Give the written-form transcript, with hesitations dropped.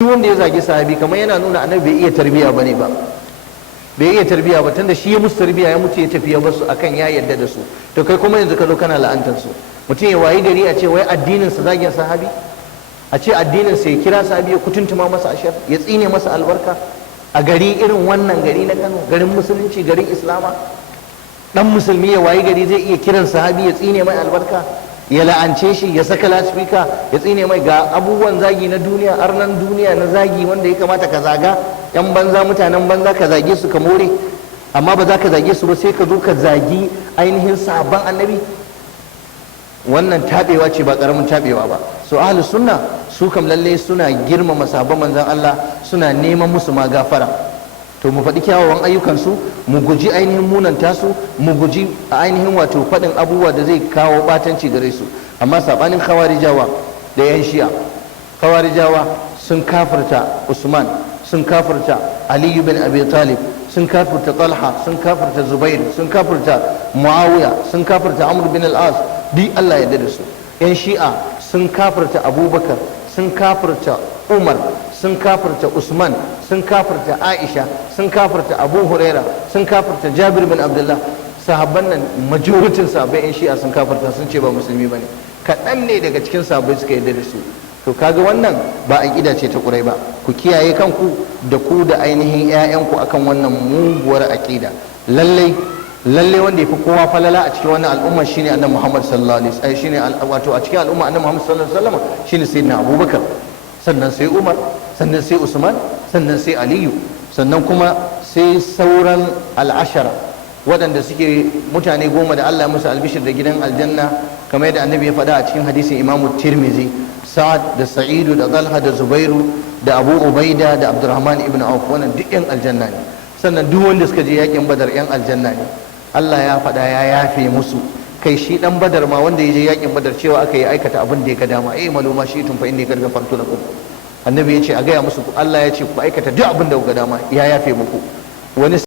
duk wanda ya zagi sahabi kamar yana nuna annabi bai iya tarbiya bane ba, bai iya tarbiya ba, tunda shi ya musu tarbiya, ya mutu ya tafi ya basu akan ya yarda da su. To kai kuma yanzu ka zo kana la'antar su. Mutum ya wayi gari a ce wai addinin sa zagin sahabi, a ce addinin sa ya kira sahabi ya kutuntuma masa ashar, ya tsine masa albarka a gari irin wannan gari na Kano, garin musulunci, garin Islama. Dan musulmi ya wayi gari zai iya kiran sahabi ya tsine mai albarka, ya la'ance shi, ya saka lasfika ya tsine mai. Ga abubuwan zagi na duniya, arnan duniya na zagi wanda ya kamata ka zaga, yan banza, mutanen banza ka zage su ka more, amma ba za ka zage su ba, sai ka zo ka zagi ainihin sahabban annabi. Wannan tabewa ce, ba karamin tabewa ba. So ahlus sunna su kam lalle suna girmama sahabban manzon Allah, suna neman musu ma gafara. To mu faɗi kyawawan ayyukansu, mu guji ainihin munanta su, mu guji ainihin wato faɗin abubuwa da zai kawo ɓatanci gare su. Amma saɓanin khawarijawa da yan shi'a, khawarijawa sun kafirta Usman, sun kafirta Ali bin Abi Talib, sun kafirta Talha, sun kafirta Zubair, sun kafirta Muawiya, sun kafirta Amr bin al-As, duk Allah ya yarda da su. Yan shi'a sun kafirta Abubakar, sun kafirta Umar, sun kafirta Usman, sun kafirta Aisha, sun kafirta Abu Huraira, sun kafirta Jabir bin Abdullah. Sahabban nan majoritin sahabbai yan shi'a sun kafirta, sun ce ba musulmi bane. Kaɗan ne daga cikin sahabbai suka yarda da su. To kaga wannan ba aqida ce ta ƙurai ba. Ku kiyaye kanku da ku da ainihin 'ya'yanku akan wannan muguwar aqida. Lallai wanda yafi kowa falala a cikin wannan al'umma shine annabi Muhammad sallallahu alaihi wasallam, shine wato a cikin al'umma annabi Muhammad sallallahu alaihi wasallam shine sayyidina Abubakar, sannan sai Umar, sannan sai Usman, sannan sai Aliyu, sannan kuma sai sauran al'ashara waɗanda suke mutane 10 da Allah ya musu albishir da gidan aljanna, kamar yadda annabi ya faɗa a cikin hadisin Imam Tirmidhi, Sa'ad da Sa'idu da Talha da Zubairu da Abu Ubaida da Abdurrahman ibn Auf, wannan duk 'yan aljanna ne. Sannan duk wanda suka je yakin Badar 'yan aljanna ne. Allah ya faɗa ya yafe musu. Kai shi dan Badar ma wanda ya je yakin Badar cewa aka yi aikata abin da ya ga dama, maluma shi tun fa inni kad gafartu lakum. Annabi ya ce a gaya musu Allah ya ce ku aikata duk abin da ku ga dama, ya yafe muku. Wani